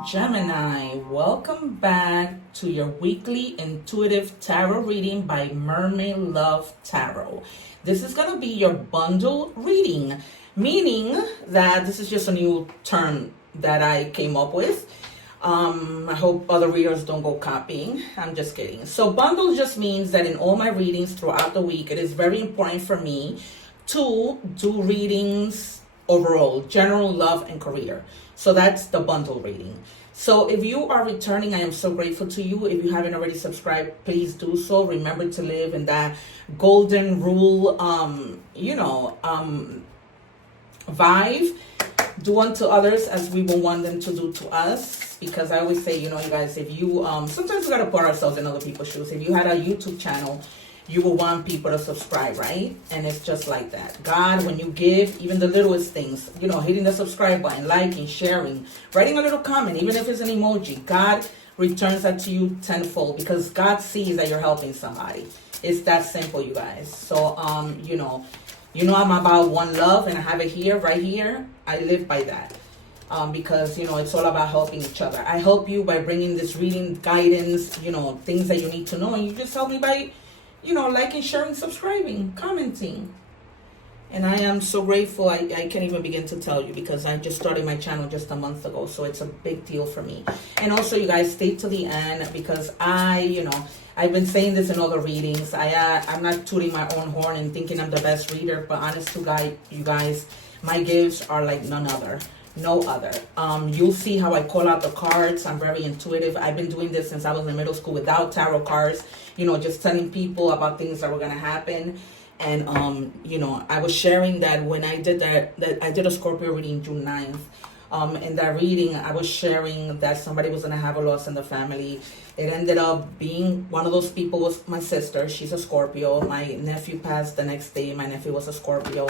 Gemini, welcome back to your weekly intuitive tarot reading by Mermaid Love Tarot. This is going to be your bundle reading, meaning that this is just a new term that I came up with. I hope other readers don't go copying. I'm just kidding. So bundle just means that in all my readings throughout the week, it is very important for me to do readings overall, general, love, and career. So that's the bundle reading. So if you are returning, I am so grateful to you. If you haven't already subscribed, please do so. Remember to live in that golden rule, vibe. Do unto others as we will want them to do to us. Because I always say, you guys, if you, sometimes we got to put ourselves in other people's shoes. If you had a YouTube channel, you will want people to subscribe, right? And it's just like that. God, when you give, even the littlest things, hitting the subscribe button, liking, sharing, writing a little comment, even if it's an emoji, God returns that to you tenfold because God sees that you're helping somebody. It's that simple, you guys. So, I'm about one love and I have it here, right here. I live by that. Because, it's all about helping each other. I help you by bringing this reading guidance, things that you need to know. And you just help me by liking, sharing, subscribing, commenting. And I am so grateful. I can't even begin to tell you because I just started my channel just a month ago. So it's a big deal for me. And also, you guys, stay to the end because I've been saying this in other readings. I'm not tooting my own horn and thinking I'm the best reader. But honest to God, you guys, my gifts are like no other. You'll see how I call out the cards. I'm very intuitive. I've been doing this since I was in middle school without tarot cards, just telling people about things that were going to happen. And, I was sharing that when I did that I did a Scorpio reading June 9th. In that reading, I was sharing that somebody was going to have a loss in the family. It ended up being one of those people was my sister. She's a Scorpio. My nephew passed the next day. My nephew was a Scorpio.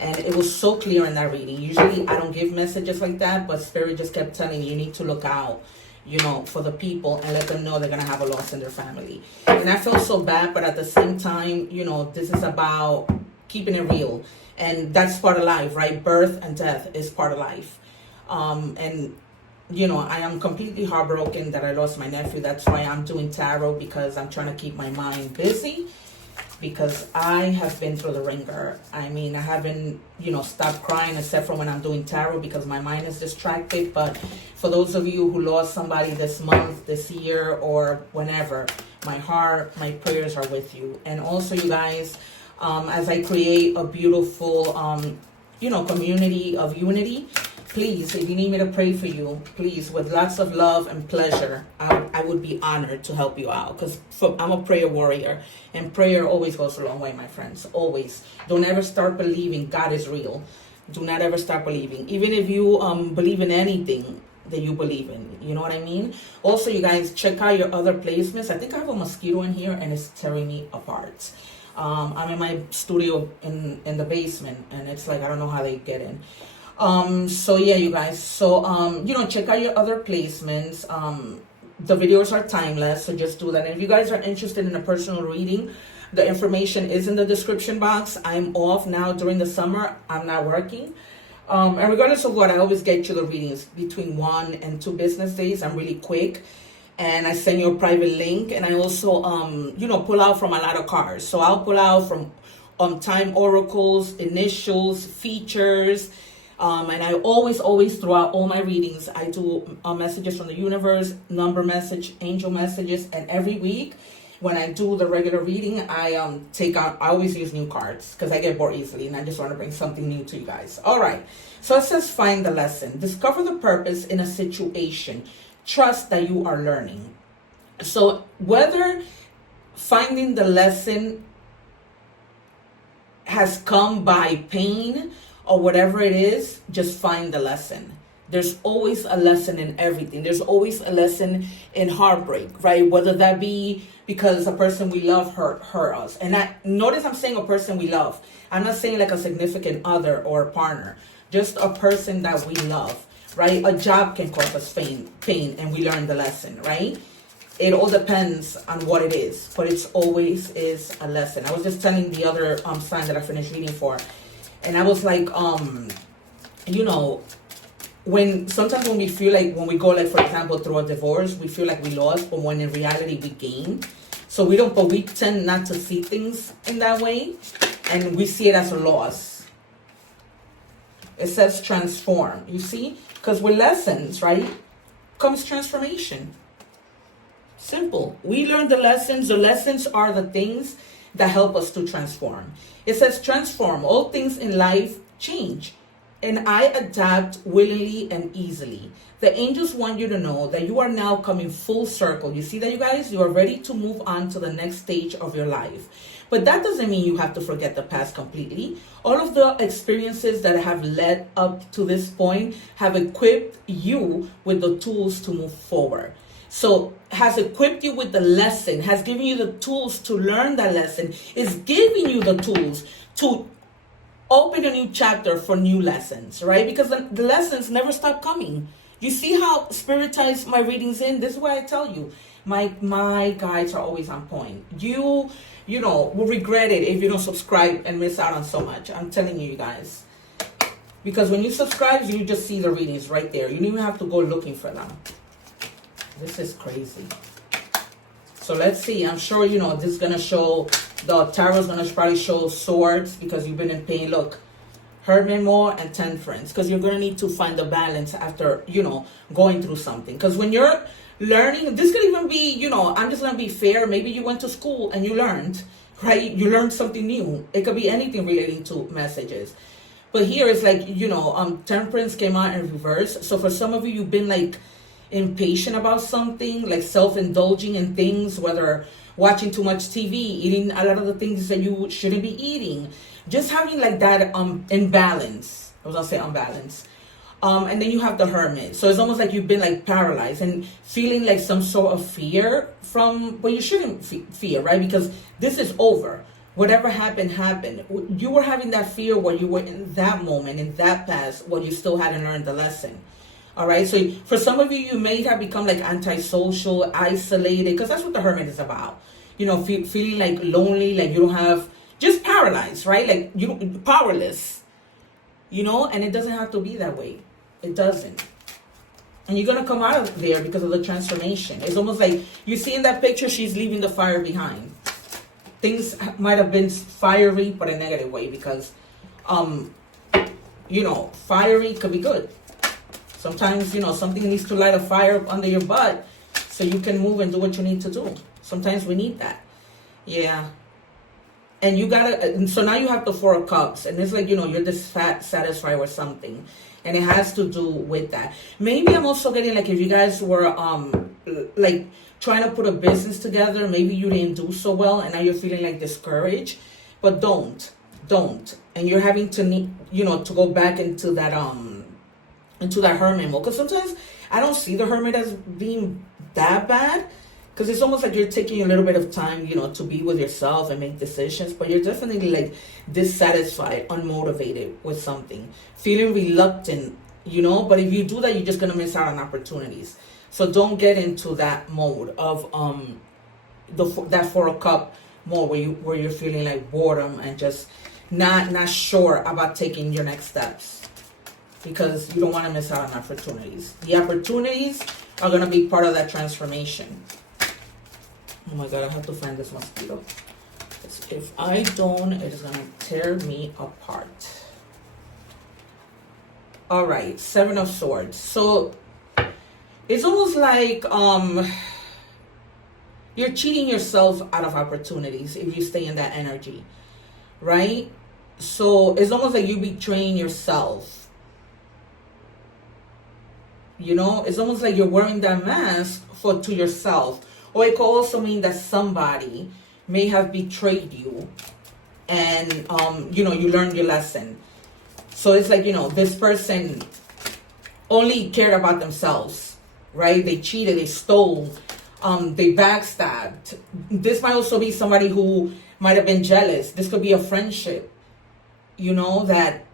And it was so clear in that reading. Usually I don't give messages like that, but Spirit just kept telling me you need to look out, for the people and let them know they're going to have a loss in their family. And I felt so bad, but at the same time, this is about keeping it real. And that's part of life, right? Birth and death is part of life. I am completely heartbroken that I lost my nephew. That's why I'm doing tarot, because I'm trying to keep my mind busy. Because I have been through the ringer. I mean, I haven't, stopped crying except for when I'm doing tarot because my mind is distracted. But for those of you who lost somebody this month, this year, or whenever, my heart, my prayers are with you. And also, you guys, as I create a beautiful, community of unity, please, if you need me to pray for you, please, with lots of love and pleasure, I would be honored to help you out because I'm a prayer warrior and prayer always goes a long way, my friends, always. Don't ever start believing God is real. Do not ever start believing. Even if you believe in anything that you believe in, you know what I mean? Also, you guys, check out your other placements. I think I have a mosquito in here and it's tearing me apart. I'm in my studio in the basement and it's like, I don't know how they get in. So yeah, you guys, so, check out your other placements. The videos are timeless, so just do that. And if you guys are interested in a personal reading, the information is in the description box. I'm off now during the summer. I'm not working. And regardless of what, I always get you the readings between 1 and 2 business days. I'm really quick. And I send you a private link. And I also, pull out from a lot of cards. So I'll pull out from time oracles, initials, features. And I always, throughout all my readings, I do messages from the universe, number message, angel messages. And every week, when I do the regular reading, I always use new cards because I get bored easily. And I just want to bring something new to you guys. All right. So it says, find the lesson. Discover the purpose in a situation. Trust that you are learning. So whether finding the lesson has come by pain or whatever it is, just find the lesson. There's always a lesson in everything. There's always a lesson in heartbreak, right? Whether that be because a person we love hurt us. And notice I'm saying a person we love. I'm not saying like a significant other or a partner. Just a person that we love, right? A job can cause us pain and we learn the lesson, right? It all depends on what it is, but it's always is a lesson. I was just telling the other sign that I finished reading for. And I was like, sometimes when we feel like, when we go, like, for example, through a divorce, we feel like we lost, but when in reality we gained. So we tend not to see things in that way, and we see it as a loss. It says transform, you see? Because with lessons, right, comes transformation. Simple. We learn the lessons. The lessons are the things that help us to transform. It says transform. All things in life change, and I adapt willingly and easily. The angels want you to know that you are now coming full circle. You see that, you guys? You are ready to move on to the next stage of your life. But that doesn't mean you have to forget the past completely. All of the experiences that have led up to this point have equipped you with the tools to move forward. So has equipped you with the lesson, has given you the tools to learn that lesson, is giving you the tools to open a new chapter for new lessons, right? Because the lessons never stop coming. You see how Spirit ties my readings in? This is why I tell you, my guides are always on point. You will regret it if you don't subscribe and miss out on so much. I'm telling you guys. Because when you subscribe, you just see the readings right there. You don't even have to go looking for them. This is crazy. So let's see. I'm sure, this is going to show, the tarot is going to probably show swords because you've been in pain. Look, Hermit more and Temperance, because you're going to need to find the balance after, going through something. Because when you're learning, this could even be, I'm just going to be fair. Maybe you went to school and you learned, right? You learned something new. It could be anything relating to messages. But here it's like, Temperance came out in reverse. So for some of you, you've been like impatient about something, like self-indulging in things, whether watching too much TV, eating a lot of the things that you shouldn't be eating, just having like that imbalance. I was gonna say unbalance. And then you have the Hermit. So it's almost like you've been like paralyzed and feeling like some sort of fear but you shouldn't fear, right? Because this is over. Whatever happened, happened. You were having that fear when you were in that moment, in that past, when you still hadn't learned the lesson. All right, so for some of you, you may have become like antisocial, isolated, because that's what the Hermit is about. Feeling like lonely, like you don't have, just paralyzed, right? Like powerless, and it doesn't have to be that way. It doesn't. And you're going to come out of there because of the transformation. It's almost like you see in that picture, she's leaving the fire behind. Things might have been fiery, but in a negative way, because, fiery could be good. Sometimes, something needs to light a fire under your butt so you can move and do what you need to do. Sometimes we need that. Yeah. And so now you have the Four of Cups. And it's like, you're dissatisfied with something. And it has to do with that. Maybe I'm also getting like if you guys were like trying to put a business together, maybe you didn't do so well and now you're feeling like discouraged. But don't. And you're having to need, to go back into that Hermit mode. Because sometimes I don't see the Hermit as being that bad, because it's almost like you're taking a little bit of time, to be with yourself and make decisions, but you're definitely like dissatisfied, unmotivated with something, feeling reluctant, but if you do that, you're just going to miss out on opportunities. So don't get into that mode of that Four of Cup mode where you're feeling like boredom and just not sure about taking your next steps. Because you don't want to miss out on opportunities. The opportunities are going to be part of that transformation. Oh my God, I have to find this mosquito. If I don't, it is going to tear me apart. All right, Seven of Swords. So it's almost like you're cheating yourself out of opportunities if you stay in that energy, right? So it's almost like you betraying yourself. It's almost like you're wearing that mask to yourself. Or it could also mean that somebody may have betrayed you and, you learned your lesson. So it's like, this person only cared about themselves, right? They cheated, they stole, they backstabbed. This might also be somebody who might have been jealous. This could be a friendship, that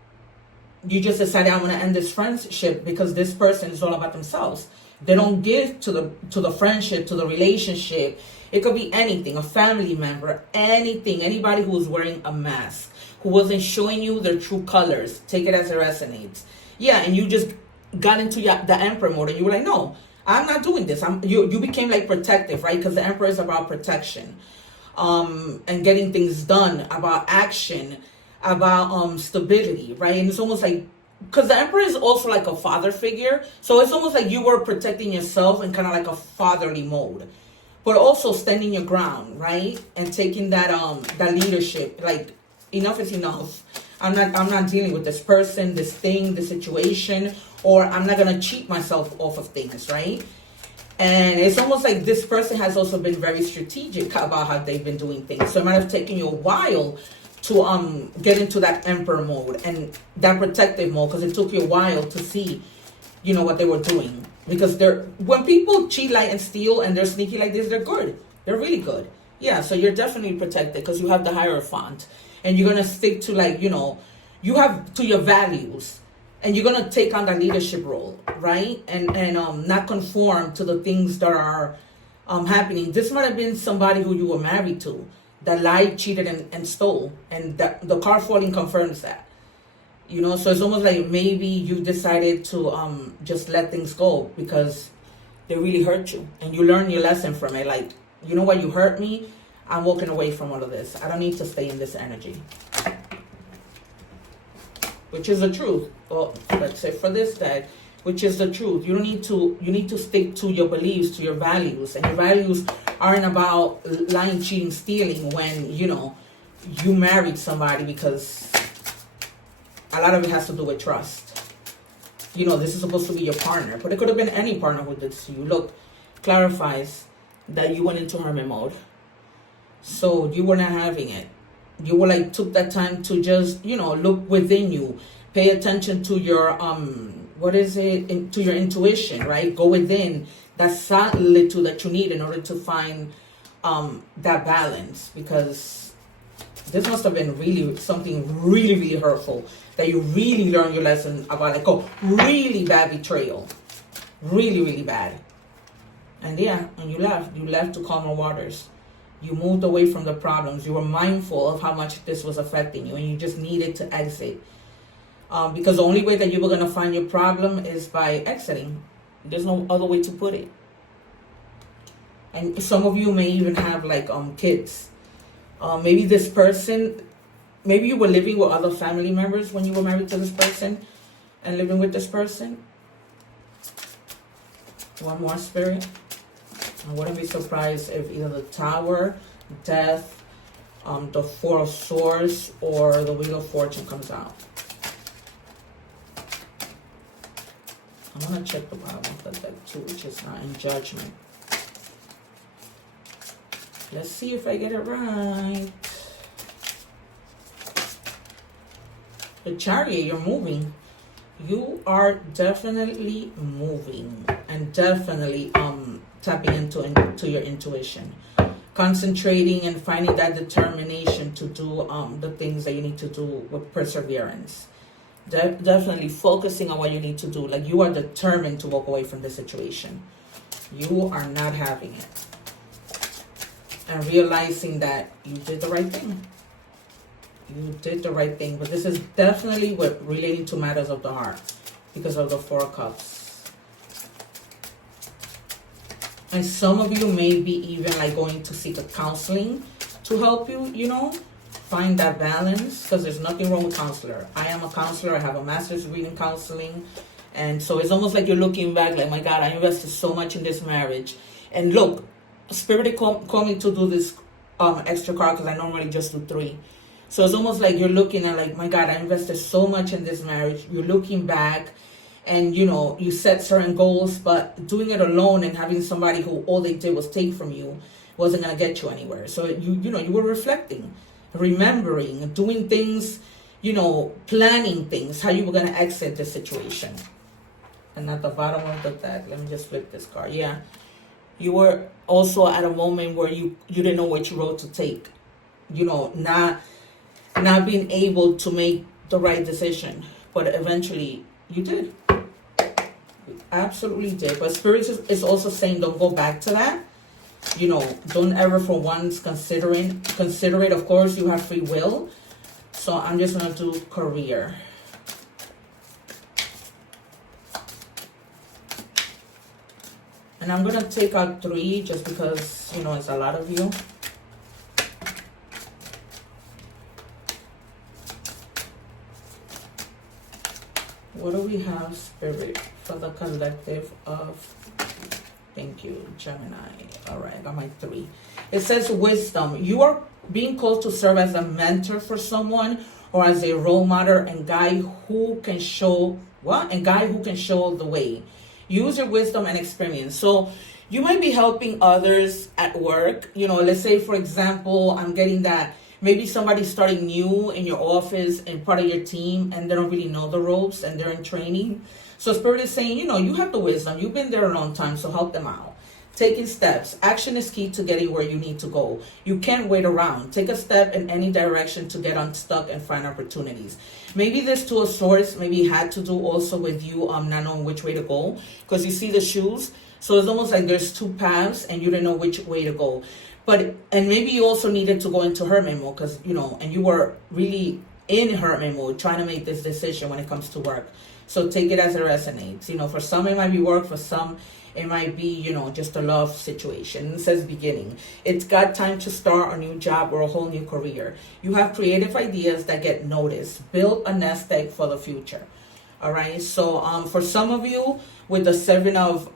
you just decided, I'm going to end this friendship because this person is all about themselves. They don't give to the friendship, to the relationship. It could be anything, a family member, anything, anybody who was wearing a mask, who wasn't showing you their true colors. Take it as it resonates. Yeah, and you just got into the Emperor mode, and you were like, no, I'm not doing this. You became like protective, right? Because the Emperor is about protection, and getting things done, about action, about stability, right? And it's almost like, because the Emperor is also like a father figure, so it's almost like you were protecting yourself in kind of like a fatherly mode, but also standing your ground, right? And taking that that leadership, like, enough is enough. I'm not dealing with this person, this thing, this situation, or I'm not gonna cheat myself off of things, right? And it's almost like this person has also been very strategic about how they've been doing things. So it might have taken you a while to get into that Emperor mode and that protective mode, because it took you a while to see, you know, what they were doing. Because when people cheat, lie, and steal, and they're sneaky like this, they're good. They're really good. Yeah, so you're definitely protected because you have the Hierophant. And you're going to stick to, like, you know, you have to your values. And you're going to take on that leadership role, right? And not conform to the things that are happening. This might have been somebody who you were married to that lied, cheated, and stole. And the card falling confirms that. You know, so it's almost like maybe you decided to just let things go because they really hurt you. And you learn your lesson from it. Like, you know what, you hurt me. I'm walking away from all of this. I don't need to stay in this energy. Which is the truth. Well, let's say for this deck, which is the truth. You need to stick to your beliefs, to your values. And your values aren't about lying, cheating, stealing when, you know, you married somebody, because a lot of it has to do with trust. You know, this is supposed to be your partner, but it could have been any partner who did this to you. Look, clarifies that you went into hermit mode. So you were not having it. You were like, took that time to just, you know, look within you. Pay attention to your, to your intuition, right? Go within that solitude that you need in order to find that balance. Because this must have been really something really, really hurtful that you really learned your lesson about, like, oh, really bad betrayal. Really, really bad. And yeah, and you left to calmer waters. You moved away from the problems. You were mindful of how much this was affecting you, and you just needed to exit. Because the only way that you were going to find your problem is by exiting. There's no other way to put it. And some of you may even have, like, kids. Maybe this person, maybe you were living with other family members when you were married to this person and living with this person. One more, Spirit. I wouldn't be surprised if either the Tower, Death, the Four of Swords, or the Wheel of Fortune comes out. I'm going to check the bottom of the deck too, which is not in Judgment. Let's see if I get it right. The Chariot, you're moving. You are definitely moving and definitely tapping into your intuition, concentrating and finding that determination to do the things that you need to do with perseverance. Definitely focusing on what you need to do. Like, you are determined to walk away from the situation. You are not having it. And realizing that you did the right thing. You did the right thing. But this is definitely relating to matters of the heart because of the Four of Cups. And some of you may be even like going to seek a counseling to help you, you know, find that balance, because there's nothing wrong with counselor. I am a counselor. I have a master's degree in counseling. And so it's almost like you're looking back like, my God, I invested so much in this marriage. And look, Spirit called me to do this extra card because I normally just do 3. So it's almost like you're looking at like, my God, I invested so much in this marriage. You're looking back and, you know, you set certain goals, but doing it alone and having somebody who all they did was take from you wasn't going to get you anywhere. So, you know, you were reflecting, remembering, doing things, you know, planning things, how you were going to exit the situation. And at the bottom of the deck, let me just flip this card. Yeah. You were also at a moment where you didn't know which road to take. You know, not being able to make the right decision. But eventually you did. You absolutely did. But Spirit is also saying don't go back to that. You know, don't ever for once consider it. Of course, you have free will. So I'm just going to do career. And I'm going to take out 3 just because, you know, it's a lot of you. What do we have, Spirit, for the collective of, thank you, Gemini. All right, I got my 3. It says wisdom. You are being called to serve as a mentor for someone or as a role model and guide who can show, who can show the way. Use your wisdom and experience. So you might be helping others at work. You know, let's say, for example, I'm getting that maybe somebody's starting new in your office and part of your team and they don't really know the ropes and they're in training. So Spirit is saying, you know, you have the wisdom. You've been there a long time, so help them out. Taking steps. Action is key to getting where you need to go. You can't wait around. Take a step in any direction to get unstuck and find opportunities. Maybe this Two of Swords maybe had to do also with you not knowing which way to go. Because you see the shoes. So it's almost like there's 2 paths and you didn't know which way to go. And maybe you also needed to go into hermit mode because, you know, and you were really in hermit mode trying to make this decision when it comes to work. So take it as it resonates. You know, for some it might be work, for some it might be, you know, just a love situation. It says beginning. It's got time to start a new job or a whole new career. You have creative ideas that get noticed. Build a nest egg for the future. All right. So for some of you with the 7 of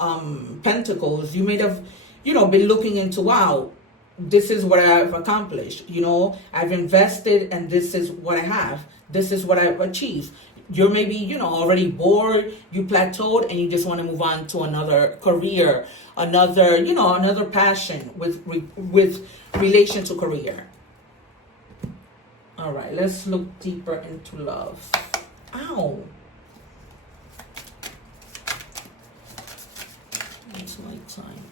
Pentacles, you may have, you know, been looking into, wow, this is what I've accomplished. You know, I've invested and this is what I have. This is what I've achieved. You're maybe, you know, already bored, you plateaued, and you just want to move on to another career, another, you know, another passion with relation to career. All right, let's look deeper into love. Ow. It's my time.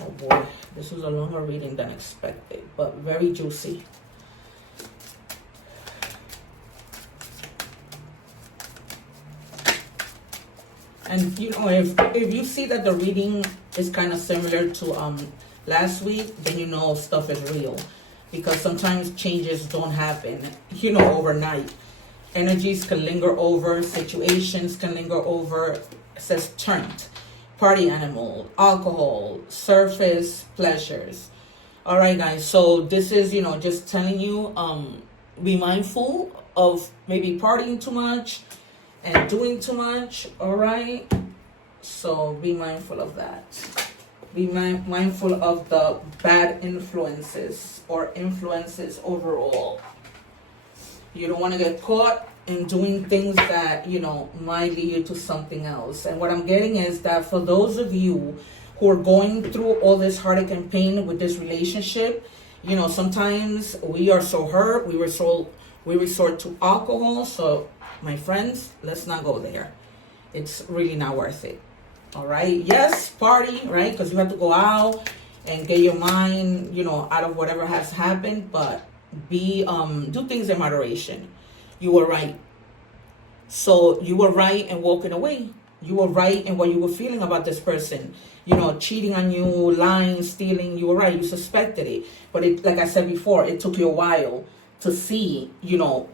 Oh boy, this was a longer reading than expected, but very juicy. And you know, if you see that the reading is kind of similar to last week, then you know stuff is real. Because sometimes changes don't happen, you know, overnight. Energies can linger over, situations can linger over. It says turned. Party animal, alcohol, surface pleasures. All right, guys. So this is, you know, just telling you, be mindful of maybe partying too much and doing too much. All right. So be mindful of that. Be mindful of the bad influences or influences overall. You don't want to get caught in doing things that, you know, might lead you to something else. And what I'm getting is that for those of you who are going through all this heartache and pain with this relationship, you know, sometimes we are so hurt, we resort to alcohol. So my friends, let's not go there. It's really not worth it. All right. Yes, party, right? Because you have to go out and get your mind, you know, out of whatever has happened. But do things in moderation. You were right. So you were right in walking away. You were right in what you were feeling about this person. You know, cheating on you, lying, stealing. You were right. You suspected it. But it, like I said before, it took you a while to see, you know,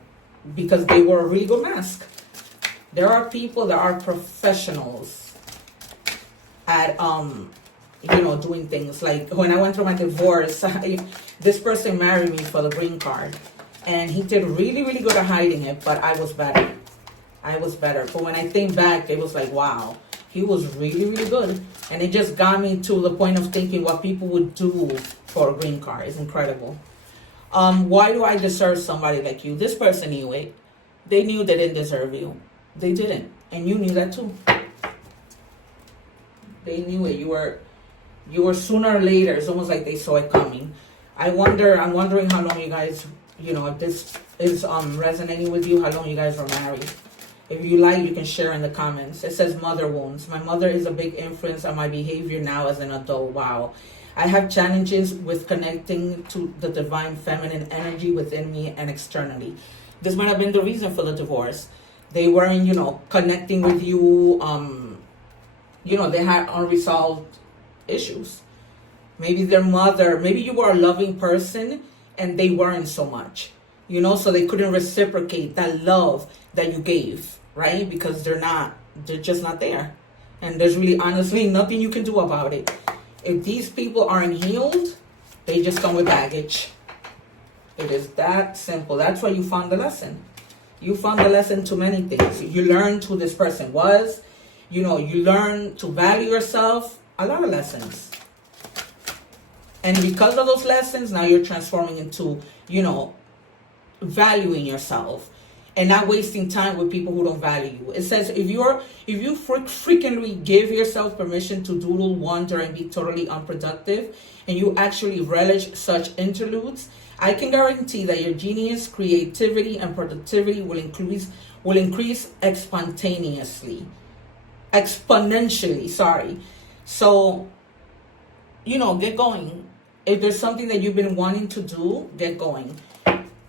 because they were a really good mask. There are people that are professionals at, you know, doing things. Like when I went through my divorce, this person married me for the green card. And he did really, really good at hiding it, but I was better. But when I think back, it was like, wow, he was really, really good. And it just got me to the point of thinking what people would do for a green card is incredible. Why do I deserve somebody like you? This person knew it. They knew they didn't deserve you. They didn't. And you knew that too. They knew it. You were sooner or later. It's almost like they saw it coming. I'm wondering how long you guys, you know, if this is resonating with you, how long you guys were married. If you like, you can share in the comments. It says mother wounds. My mother is a big influence on my behavior now as an adult. Wow. I have challenges with connecting to the divine feminine energy within me and externally. This might have been the reason for the divorce. They weren't, you know, connecting with you. You know, they had unresolved issues. Maybe their mother, maybe you were a loving person and they weren't so much, you know, so they couldn't reciprocate that love that you gave, right? Because they're just not there. And there's really honestly nothing you can do about it. If these people aren't healed, they just come with baggage. It is that simple. That's why you found the lesson. You found the lesson to many things. You learned who this person was. You know, you learn to value yourself. A lot of lessons. And because of those lessons, now you're transforming into, you know, valuing yourself and not wasting time with people who don't value you. It says if you frequently give yourself permission to doodle, wander, and be totally unproductive, and you actually relish such interludes, I can guarantee that your genius, creativity, and productivity will increase exponentially. So, you know, get going. If there's something that you've been wanting to do, get going.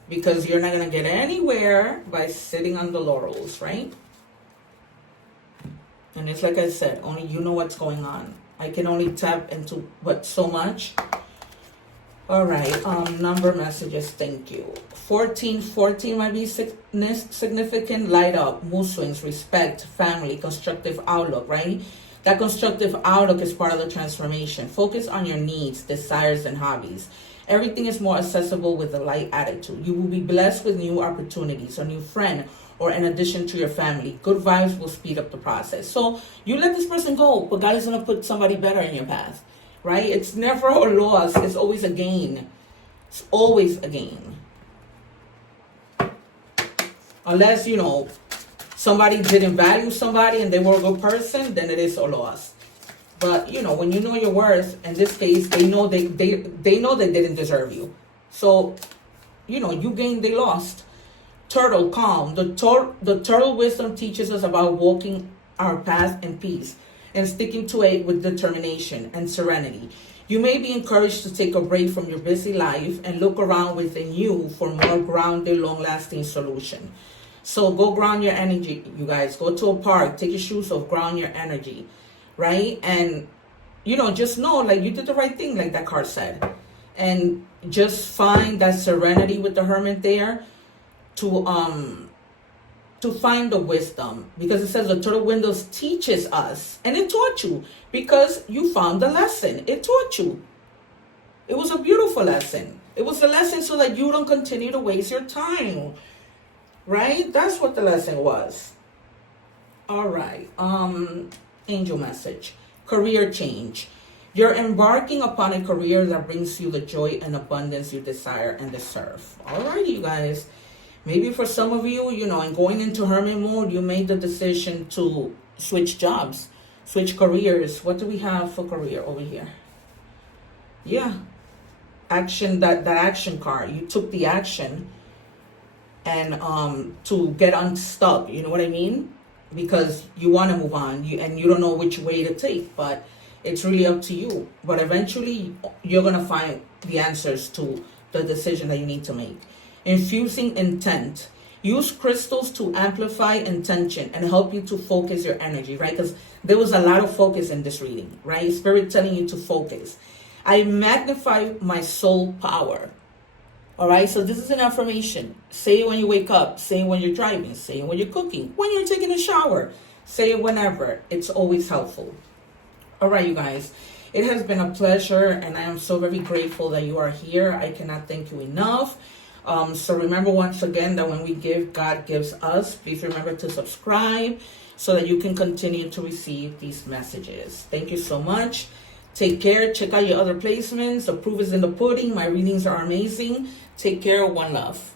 Because you're not going to get anywhere by sitting on the laurels, right? And it's like I said, only you know what's going on. I can only tap into so much. All right, number messages, thank you. 1414 might be significant. Light up, mood swings, respect, family, constructive outlook, right? That constructive outlook is part of the transformation. Focus on your needs, desires, and hobbies. Everything is more accessible with a light attitude. You will be blessed with new opportunities, a new friend, or in addition to your family. Good vibes will speed up the process. So you let this person go, but God is going to put somebody better in your path, right? It's never a loss. It's always a gain. It's always a gain. Unless, you know, somebody didn't value somebody and they were a good person, then it is a loss. But, you know, when you know your worth, in this case, they know they know they didn't deserve you. So, you know, you gained, they lost. Turtle, calm. The turtle wisdom teaches us about walking our path in peace and sticking to it with determination and serenity. You may be encouraged to take a break from your busy life and look around within you for more grounded, long-lasting solution. So go ground your energy, you guys. Go to a park, take your shoes off, ground your energy, right? And, you know, just know, like, you did the right thing, like that card said. And just find that serenity with the Hermit there to find the wisdom. Because it says the turtle windows teaches us. And it taught you because you found the lesson. It taught you. It was a beautiful lesson. It was a lesson so that you don't continue to waste your time. Right? That's what the lesson was. All right. Angel message. Career change. You're embarking upon a career that brings you the joy and abundance you desire and deserve. All right, you guys. Maybe for some of you, you know, in going into hermit mode, you made the decision to switch jobs, switch careers. What do we have for career over here? Yeah. Action, that action card. You took the action and to get unstuck, you know what I mean? Because you want to move on, and you don't know which way to take, but it's really up to you. But eventually, you're going to find the answers to the decision that you need to make. Infusing intent. Use crystals to amplify intention and help you to focus your energy, right? Because there was a lot of focus in this reading, right? Spirit telling you to focus. I magnify my soul power. All right, so this is an affirmation. Say it when you wake up. Say it when you're driving. Say it when you're cooking. When you're taking a shower. Say it whenever. It's always helpful. All right, you guys. It has been a pleasure, and I am so very grateful that you are here. I cannot thank you enough. So remember once again that when we give, God gives us. Please remember to subscribe so that you can continue to receive these messages. Thank you so much. Take care. Check out your other placements. The proof is in the pudding. My readings are amazing. Take care. One love.